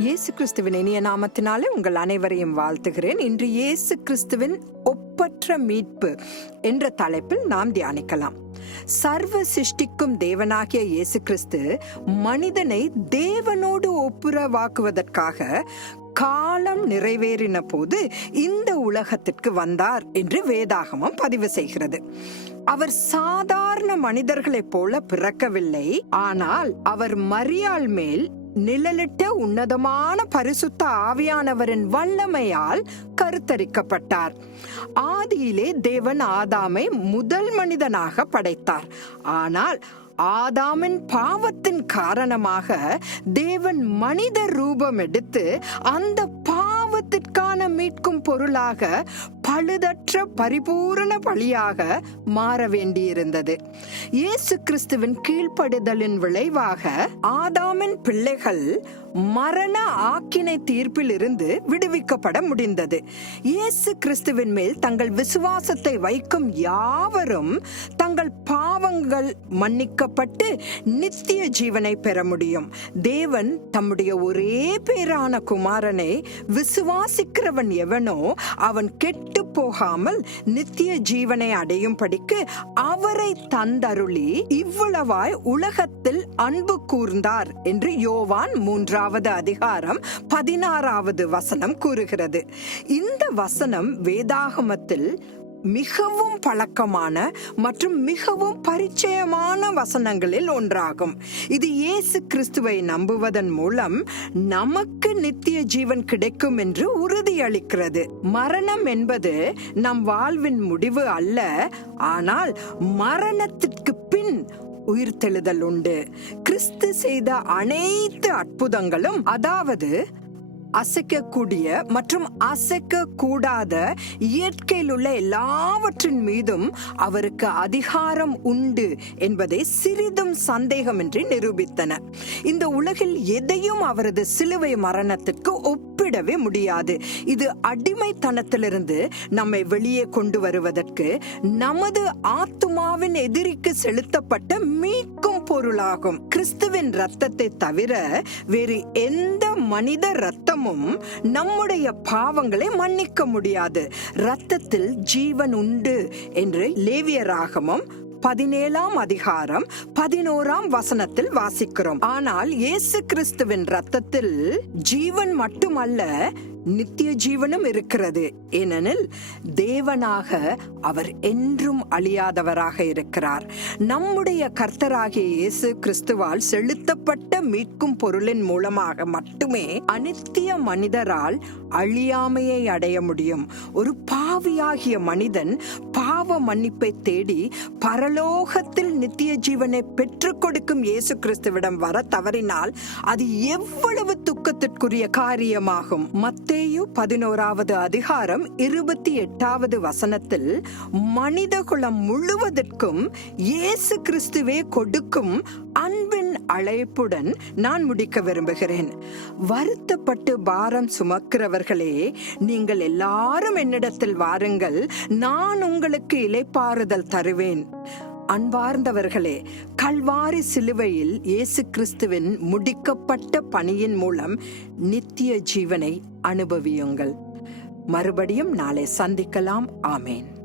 இயேசு கிறிஸ்துவின் இனிய நாமத்தினாலே உங்கள் அனைவரையும் வாழ்த்துகிறேன். இன்று இயேசு கிறிஸ்துவின் ஒப்பற்ற மீட்பு என்ற தலைப்பில் நாம் தியானிக்கலாம். சர்வ சிருஷ்டிக்கும் தேவனாகிய இயேசு கிறிஸ்து மனிதனை தேவனோடு ஒப்புரவாக்குவதற்காக காலம் நிறைவேறின போது இந்த உலகத்திற்கு வந்தார் என்று வேதாகமம் பதிவு செய்கிறது. அவர் சாதாரண மனிதர்களைப் போல பிறக்கவில்லை. ஆனால் அவர் மரியாள் மேல் நிழலிட்ட உன்னதமான பரிசுத்த ஆவியானவரின் வல்லமையால் கருத்தரிக்கப்பட்டார். ஆதியிலே தேவன் ஆதாமை முதல் மனிதனாக படைத்தார். ஆனால் ஆதாமின் பாவத்தின் காரணமாக தேவன் மனித ரூபம் எடுத்து அந்த பாவத்திற்கான மீட்கும் பொருளாக பழுதற்ற பரிபூரண பலியாக மாற வேண்டியிருந்தது. இயேசு கிறிஸ்துவின் கீழ்ப்படுதலின் விளைவாக ஆதாமின் பிள்ளைகள் மரண ஆக்கினை தீர்ப்பில் இருந்து விடுவிக்கப்பட முடிந்தது. இயேசு கிறிஸ்துவின் மேல் தங்கள் விசுவாசத்தை வைக்கும் யாவரும் தங்கள் பாவங்கள் மன்னிக்கப்பட்டு நித்திய ஜீவனை பெற முடியும். தேவன் தம்முடைய ஒரே பேரான குமாரனை விசுவாசிக்கிறவன் எவனோ அவன் கெட்டு போகாமல் நித்திய ஜீவனை அடையும் படிக்கு அவரை தந்தருளி இவ்வளவாய் உலகத்தில் அன்பு கூர்ந்தார் என்று யோவான் மூன்றாவது அதிகாரம் பதினாறாவது வசனம் கூறுகிறது. இந்த வசனம் வேதாகமத்தில் மிகவும் பழக்கமான மற்றும் மிகவும் பரிச்சயமான வசனங்களில் ஒன்றாகும். இது இயேசு கிறிஸ்துவை நம்புவதன் மூலம் நமக்கு நித்திய ஜீவன் கிடைக்கும் என்று உறுதியளிக்கிறது. மரணம் என்பது நம் வாழ்வின் முடிவு அல்ல. ஆனால் மரணத்திற்கு பின் உயிர்த்தெழுதல் உண்டு. கிறிஸ்து செய்த அனைத்து அற்புதங்களும் அதாவது அசைக்கக்கூடிய மற்றும் அசைக்க கூடாத இயற்கையில் உள்ள எல்லாவற்றின் மீதும் அவருக்கு அதிகாரம் உண்டு என்பதை சிறிதும் சந்தேகமின்றி நிரூபித்தன. இந்த உலகில் எதையும் அவரது சிலுவை மரணத்திற்கு ஒப்பிடவே முடியாது. இது அடிமைத்தனத்திலிருந்து நம்மை வெளியே கொண்டு வருவதற்கு நமது ஆத்துமாவின் எதிரிக்கு செலுத்தப்பட்ட மீட்கும் பொருளாகும். கிறிஸ்துவின் ரத்தத்தை தவிர வேறு எந்த மனித ரத்தமும் நம்முடைய பாவங்களை மன்னிக்க முடியாது. ரத்தத்தில் ஜீவன் உண்டு என்று லேவியராகமும் பதினேழாம் அதிகாரம் பதினோராம் வசனத்தில் வாசிக்கிறோம். ஆனால் இயேசு கிறிஸ்துவின் ரத்தத்தில் ஜீவன் மட்டுமல்ல நித்திய ஜீவனும் இருக்கிறது. ஏனெனில் தேவனாக அவர் என்றும் அழியாதவராக இருக்கிறார். நம்முடைய கர்த்தராகிய இயேசு கிறிஸ்துவால் செலுத்தப்பட்ட மீட்கும் பொருளின் மூலமாக மட்டுமே அனித்திய மனிதரால் அழியாமையை அடைய முடியும். ஒரு பாவியாகிய மனிதன் பாவ மன்னிப்பை தேடி பரலோகத்தில் நித்திய ஜீவனை பெற்றுக் கொடுக்கும் இயேசு கிறிஸ்துவிடம் வர தவறினால் அது எவ்வளவு துக்கத்திற்குரிய காரியமாகும். மத்தேயு பதினோராவது அதிகாரம் இருபத்தி எட்டாவது வசனத்தில் மனிதகுலம் முழுவதற்கும் இயேசு கிறிஸ்துவே கொடுக்கும் அன்பின் அழைப்புடன் நான் முடிக்க விரும்புகிறேன். வருத்தப்பட்டு பாரம் சுமக்கிறவர்களே நீங்கள் எல்லாரும் என்னிடத்தில் வாருங்கள். நான் உங்களுக்கு இலைப்பாறுதல் தருவேன். அன்பார்ந்தவர்களே கல்வாரி சிலுவையில் இயேசு கிறிஸ்துவின் முடிக்கப்பட்ட பணியின் மூலம் நித்திய ஜீவனை அனுபவியுங்கள். மறுபடியும் நாளை சந்திக்கலாம். ஆமேன்.